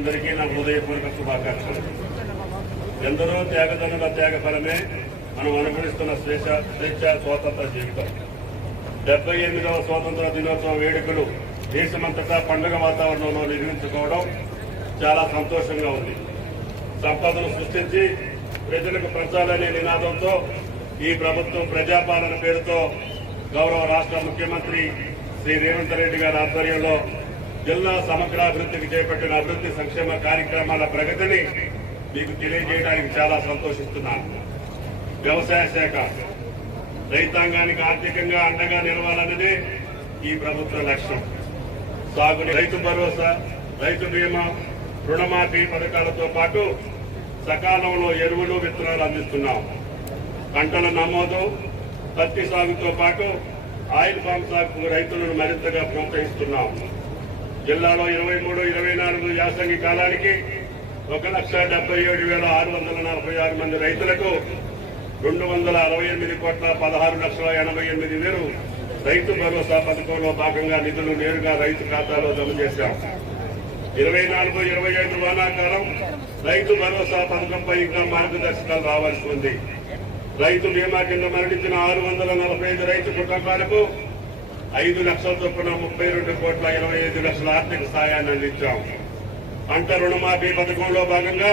అందరికీ నా హృదయపూర్వక శుభాకాంక్షలు. ఎందరో త్యాగదనుల త్యాగ ఫలమే మనం అనుభవిస్తున్న స్వేచ్ఛ స్వాతంత్ర జీవితం. 78వ స్వాతంత్ర దినోత్సవ వేడుకలు దేశమంతటా పండుగ వాతావరణంలో నిర్వహించుకోవడం చాలా సంతోషంగా ఉంది. సంపదను సృష్టించి ప్రజలకు పంచాలనే నినాదంతో ఈ ప్రభుత్వం ప్రజాపాలన పేరుతో గౌరవ రాష్ట్ర ముఖ్యమంత్రి శ్రీ రేవంత్ రెడ్డి గారి ఆధ్వర్యంలో జిల్లా సమగ్రాభివృద్ధికి చేపట్టిన అభివృద్ధి సంక్షేమ కార్యక్రమాల ప్రగతిని మీకు తెలియజేయడానికి చాలా సంతోషిస్తున్నాను. వ్యవసాయ శాఖ రైతాంగానికి ఆర్థికంగా అండగా నిలవాలన్నదే ఈ ప్రభుత్వ లక్ష్యం. సాగుని రైతు భరోసా, రైతు బీమా, రుణమాఫీ పథకాలతో పాటు సకాలంలో ఎరువులు, విత్తనాలు అందిస్తున్నాం. పంటల నమోదు, పత్తి సాగుతో పాటు ఆయిల్ పామ్ సాగుకు రైతులను మరింతగా ప్రోత్సహిస్తున్నాం. జిల్లాలో 23-24 యాసంగి కాలానికి 1,77,646 మంది రైతులకు 268,16,80,000 రైతు భరోసా పథకంలో భాగంగా నిధులు నేరుగా రైతు ఖాతాలో జమ చేశాం. 24-25 వానాకాలం రైతు భరోసా పథకంపై ఇంకా మార్గదర్శకాలు రావాల్సి ఉంది. రైతు బీమా కింద మరణించిన 645 రైతు కుటుంబాలకు 5 లక్షల చొప్పున 32,25,00,000 ఆర్థిక సాయాన్ని అందించాం. పంట రుణమాఫీ పథకంలో భాగంగా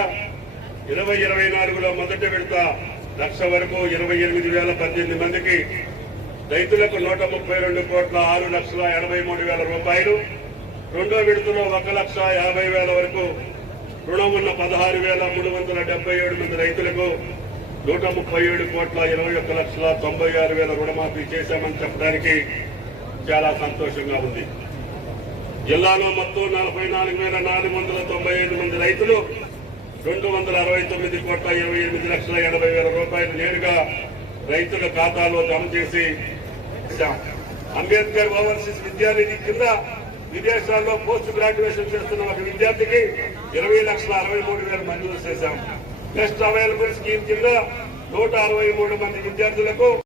2024లో మొదటి విడత 1,00,000 వరకు 28,018 మందికి రైతులకు 132,06,83,000 రూపాయలు, రెండో విడతలో 1,50,000 వరకు రుణం ఉన్న 16,377 మంది రైతులకు 137,21,96,000 రుణమాఫీ చేశామని చెప్పడానికి చాలా సంతోషంగా ఉంది. జిల్లాలో మొత్తం 44,495 మంది రైతులు 269,28,80,00,000 రూపాయలు నేరుగా రైతుల ఖాతాలో జమ చేసి అంబేద్కర్ ఓవర్సీస్ విద్యానిధి కింద విదేశాల్లో పోస్ట్ గ్రాడ్యుయేషన్ చేస్తున్న ఒక విద్యార్థికి 20,63,000 మంజూరు చేశాం. బెస్ట్ అవైలబుల్ స్కీమ్ కింద 163 మంది విద్యార్థులకు